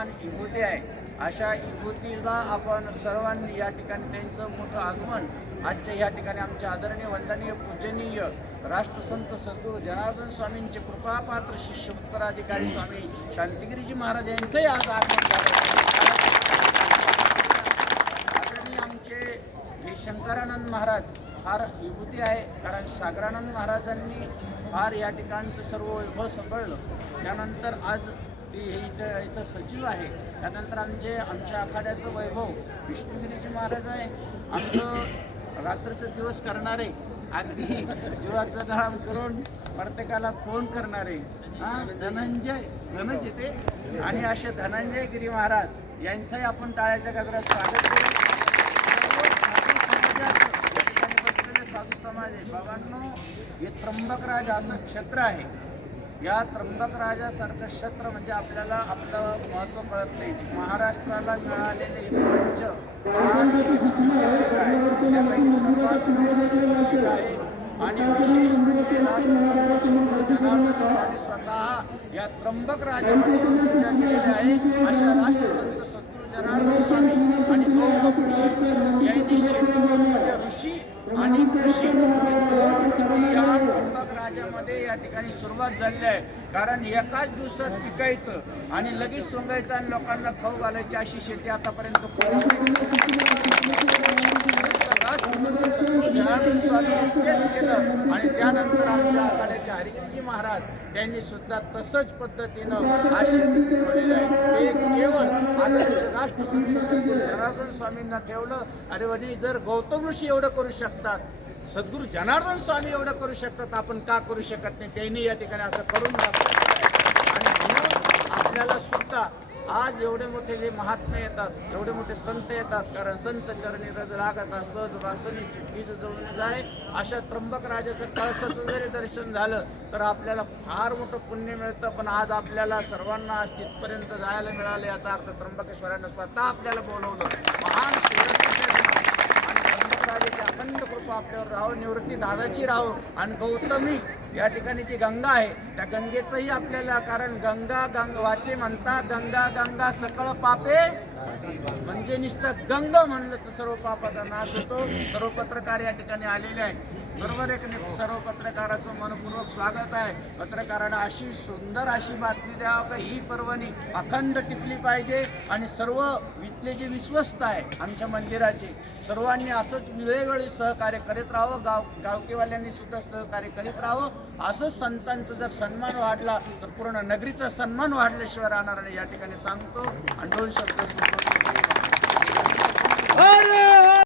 महान विभूती आहे. अशा विभूतीला आपण सर्वांनी या ठिकाणी त्यांचं मोठं आगमन आजच्या या ठिकाणी आमचे आदरणीय वंदनीय पूजनीय राष्ट्रसंत सद्गुरू जनार्दन स्वामींचे कृपापात्र शिष्य उत्तराधिकारी स्वामी शांतिगिरीजी महाराज यांचंही आज आगमन झालं. आदरणीय आमचे हे शंकरानंद महाराज फार विभूती आहे कारण सागरानंद महाराजांनी फार या ठिकाणचं सर्व वैभव सांभाळलं. त्यानंतर आज ते हे इथं इथं सचिव आहे. त्यानंतर आमचे आमच्या आखाड्याचं वैभव विष्णुगिरीजी महाराज आहे. आमचं रात्रचं दिवस करणारे अगदी जीवाचं काम करून प्रत्येकाला फोन करणारे हां धनंजय धनच येते आणि असे धनंजय गिरी महाराज यांचंही आपण टाळ्याच्या गजरात स्वागत करू. साधू बसलेले साधू समाज आहे. बाबांनो हे त्र्यंबकराज असं क्षेत्र आहे. या त्र्यंबकराजासारखं क्षेत्र म्हणजे आपल्याला आपलं महत्त्व कळत नाही. महाराष्ट्राला मिळालेले हे पंच आज आहे. त्यापैकी सर्वात आहे. आणि विशेष म्हणजे राष्ट्रसंत स्वतः या त्र्यंबक राजामध्ये पूजा केलेली आहे अशा राष्ट्रसंत सद्गुरू जनार्दन स्वामी आणि गौतम ऋषी यांनी शेती करून कृषी आणि कृषी हे दोन गोष्टी या या ठिकाणी सुरुवात झाली आहे. कारण एकाच दिवसात पिकायचं आणि लगेच सोंगायचं आणि लोकांना खाऊ घालायची अशी शेती आतापर्यंत तेच केलं आणि त्यानंतर आमच्या आघाड्याचे हरिगिरीजी महाराज त्यांनी सुद्धा तसंच पद्धतीनं आज शेती पिकवलेली आहे. राष्ट्रसंत सद्गुरू जनार्दन स्वामींना ठेवलं. अरे म्हणे जर गौतम ऋषी एवढं करू शकतात सद्गुरू जनार्दन स्वामी एवढं करू शकतात आपण का करू शकत नाही? त्यांनी या ठिकाणी असं करून दाखवलं. आणि म्हणून आपल्याला सुद्धा आज एवढे मोठे जे महात्मे येतात एवढे मोठे संत येतात कारण संत चरणी रज लागत सहज वासनीची चिठ्ठीच जळून जाय अशा त्र्यंबक राजाचं कळसाचं जरी दर्शन झालं तर आपल्याला फार मोठं पुण्य मिळतं. पण आज आपल्याला सर्वांना आज तिथपर्यंत जायला मिळालं याचा अर्थ त्र्यंबकेश्वरानं स्वतः आपल्याला बोलवलं. महान श्रीरस्ते आणि ब्रह्मराजाची अखंड कृपा आपल्यावर राहो निवृत्ती दादाची राहो. आणि गौतमी या ठिकाणी जी गंगा आहे त्या गंगेचंही आपल्याला कारण गंगा गंग वाचे म्हणतात गंगा गंगा सकळ पापे म्हणजे नुसतं गंग म्हणलं तर सर्व पापाचा नाश होतो. सर्व पत्रकार या ठिकाणी आलेले आहेत. बरोबर एक सर्व पत्रकाराचं मनपूर्वक स्वागत आहे. पत्रकारांना अशी सुंदर अशी बातमी द्यावं का ही पर्वणी अखंड टिकली पाहिजे आणि सर्व इथले जे विश्वस्त आहे आमच्या मंदिराचे सर्वांनी असंच वेळोवेळी सहकार्य करीत राहावं. गाव गावकीवाल्यांनी सुद्धा सहकार्य करीत राहावं. असंच संतांचा जर सन्मान वाढला तर पूर्ण नगरीचा सन्मान वाढल्याशिवाय राहणार आणि या ठिकाणी सांगतो आणि दोन शब्द Olha!